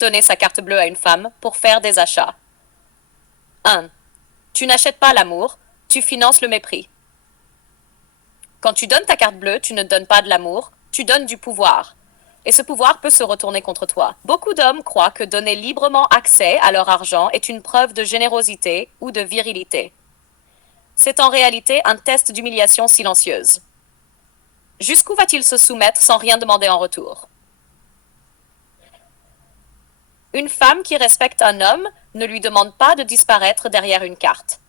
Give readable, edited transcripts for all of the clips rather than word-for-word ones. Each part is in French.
Donner sa carte bleue à une femme pour faire des achats. 1. Tu n'achètes pas l'amour, tu finances le mépris. Quand tu donnes ta carte bleue, tu ne donnes pas de l'amour, tu donnes du pouvoir. Et ce pouvoir peut se retourner contre toi. Beaucoup d'hommes croient que donner librement accès à leur argent est une preuve de générosité ou de virilité. C'est en réalité un test d'humiliation silencieuse. Jusqu'où va-t-il se soumettre sans rien demander en retour? Une femme qui respecte un homme ne lui demande pas de disparaître derrière une carte.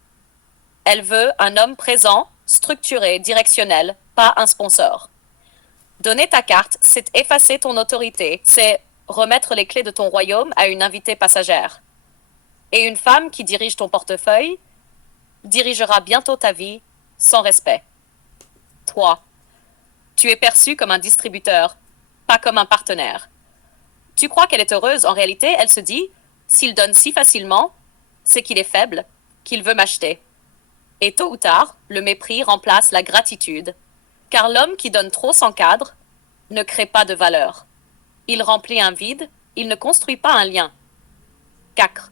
Elle veut un homme présent, structuré, directionnel, pas un sponsor. Donner ta carte, c'est effacer ton autorité, c'est remettre les clés de ton royaume à une invitée passagère. Et une femme qui dirige ton portefeuille dirigera bientôt ta vie sans respect. 3. Tu es perçu comme un distributeur, pas comme un partenaire. Tu crois qu'elle est heureuse, en réalité, elle se dit, s'il donne si facilement, c'est qu'il est faible, qu'il veut m'acheter. Et tôt ou tard, le mépris remplace la gratitude, car l'homme qui donne trop sans cadre ne crée pas de valeur. Il remplit un vide, il ne construit pas un lien. 4.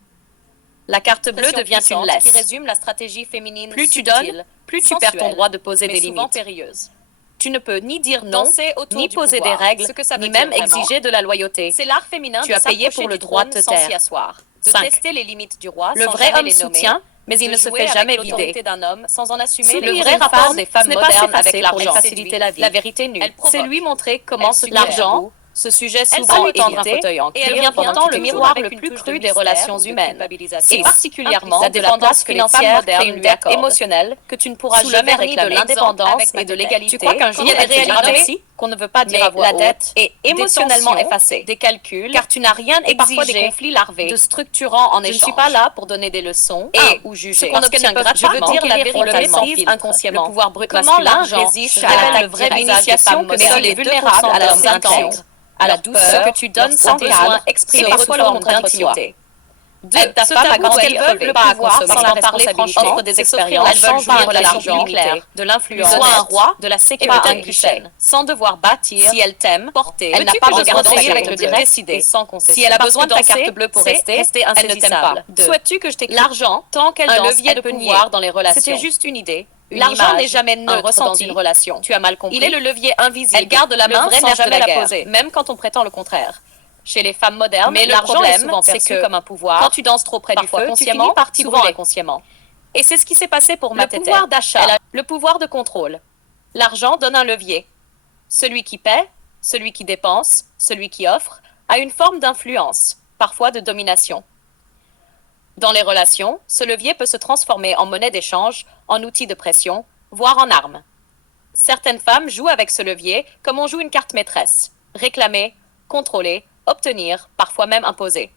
La carte bleue devient une laisse. Qui résume la stratégie féminine. Plus tu donnes, plus tu perds ton droit de poser des limites. Périlleuse. Tu ne peux ni dire non, ni poser des règles, ni même exiger de la loyauté. C'est l'art féminin. Tu as payé pour le droit de te taire. 5. Tester les limites du roi. Le vrai homme soutient, mais il ne se fait jamais vider. Le vrai rapport des femmes modernes avec l'argent, faciliter la vie. La vérité nue. C'est lui montrer comment se l'argent, ce sujet souvent évité, devient pourtant le miroir le plus cru des relations humaines, et particulièrement la dépendance financière moderne lui accorde, émotionnelle, que tu ne pourras jamais réclamer, de l'indépendance et de l'égalité. Tu crois qu'un jour il y a des réalités qu'on ne veut pas dire à voix haute, la dette est émotionnellement effacée, des calculs, car tu n'as rien exigé, des conflits larvés, de structurant en échange. Je ne suis pas là pour donner des leçons et ou juger. Ce qu'on obtient gratuitement, je veux dire la vérité inconsciemment. Le pouvoir brut masculin l'argent résiste à la vraie initiation que sont les vulnérables à la séduction, à la douceur que tu donnes sans besoin exprimer parfois leur intimité. Aide ta femme à grandir, le pouvoir sans la parler franchement, offre des expériences, elles veulent jouir de l'argent clair, de l'influence, soit un roi, de la sécurité un guichet, sans devoir bâtir, si elle t'aime, porter, elle n'a pas besoin de avec le direct décider, sans concession. Si elle a besoin de ta carte bleue pour rester elle ne t'aime pas. Souhaites-tu que je t'écris l'argent, tant qu'elle danse, levier de pouvoir dans les relations. C'était juste une idée. L'argent n'est jamais neutre dans une relation. Tu as mal compris. Il est le levier invisible. Elle garde la main sans jamais la poser, même quand on prétend le contraire. Chez les femmes modernes, mais l'argent est souvent perçu comme un pouvoir. Quand tu danses trop près du feu, tu finis par t'y brûler inconsciemment. Et c'est ce qui s'est passé pour Matete. Le pouvoir d'achat, le pouvoir de contrôle. L'argent donne un levier. Celui qui paie, celui qui dépense, celui qui offre, a une forme d'influence, parfois de domination. Dans les relations, ce levier peut se transformer en monnaie d'échange, en outil de pression, voire en arme. Certaines femmes jouent avec ce levier comme on joue une carte maîtresse. Réclamer, contrôler, obtenir, parfois même imposer.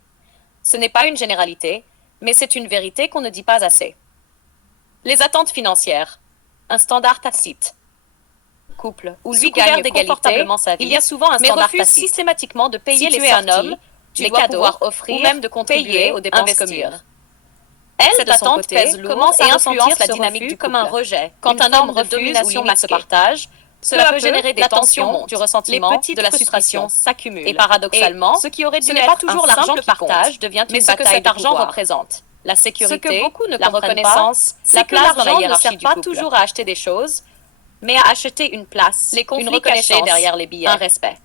Ce n'est pas une généralité, mais c'est une vérité qu'on ne dit pas assez. Les attentes financières. Un standard tacite. Couple où lui gagne confortablement sa vie, il y a souvent un standard tacite. Mais refuse systématiquement de payer les sorties, un homme, tu dois pouvoir offrir ou même de contribuer aux dépenses communes. Cette attente pèse lourd et influence la dynamique du comme un rejet. Quand un homme refuse ou limite ce partage, cela peut générer des tensions, du ressentiment, de la frustration s'accumulent. Et paradoxalement, ce qui aurait dû être toujours l'argent de partage devient une bataille que cet argent représente. La sécurité, la reconnaissance, la place dans la hiérarchie du couple. Ne sert pas toujours à acheter des choses, mais à acheter une place, une reconnaissance derrière les billets, un respect.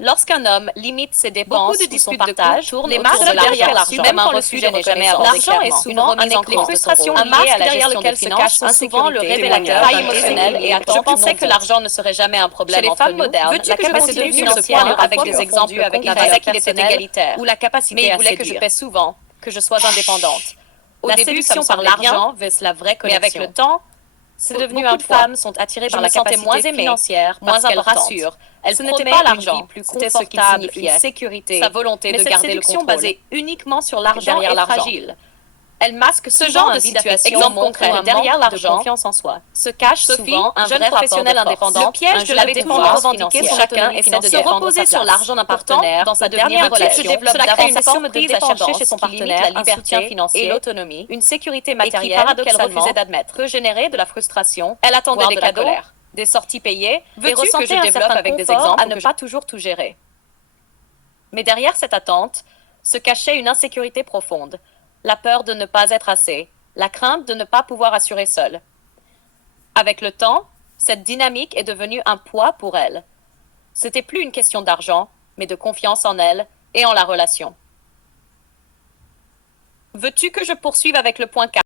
Lorsqu'un homme limite ses dépenses ou son partage, tourne les masques derrière l'argent, même quand le sujet n'est jamais abordé. L'argent est souvent un écran. Les frustrations liées à la gestion des finances sont souvent le révélateur émotionnel et attente. Je pensais que l'argent ne serait jamais un problème entre nous. La capacité financière avec des exemples avec un disait qu'il était égalitaire, ou la capacité à séduire. Mais il voulait que je paie souvent, que je sois indépendante. Au début, par l'argent, la vraie connexion. Mais avec le temps, c'est devenu un poids. Femmes sont attirées par la capacité moins financière, moins importante. Ce n'était pas l'argent, c'était ce qu'il signifiait, une sécurité, sa volonté de garder le contrôle. Basée uniquement sur l'argent est fragile. Elle masque ce genre de situation. Exemple concret, derrière l'argent, confiance en soi, se cache souvent un jeune professionnel indépendant. Le piège de la dépendance financière. Chacun essaie de se reposer sur l'argent d'un partenaire dans sa dernière relation. Cela crée une forme de dépendance chez son partenaire, la liberté financière et l'autonomie, une sécurité matérielle qu'elle refusait d'admettre, peut générer de la frustration. Elle attendait des cadeaux, des sorties payées, et ressentait un certain avec des exemples à ne pas toujours tout gérer. Mais derrière cette attente se cachait une insécurité profonde, la peur de ne pas être assez, la crainte de ne pas pouvoir assurer seule. Avec le temps, cette dynamique est devenue un poids pour elle. C'était plus une question d'argent, mais de confiance en elle et en la relation. Veux-tu que je poursuive avec le point 4?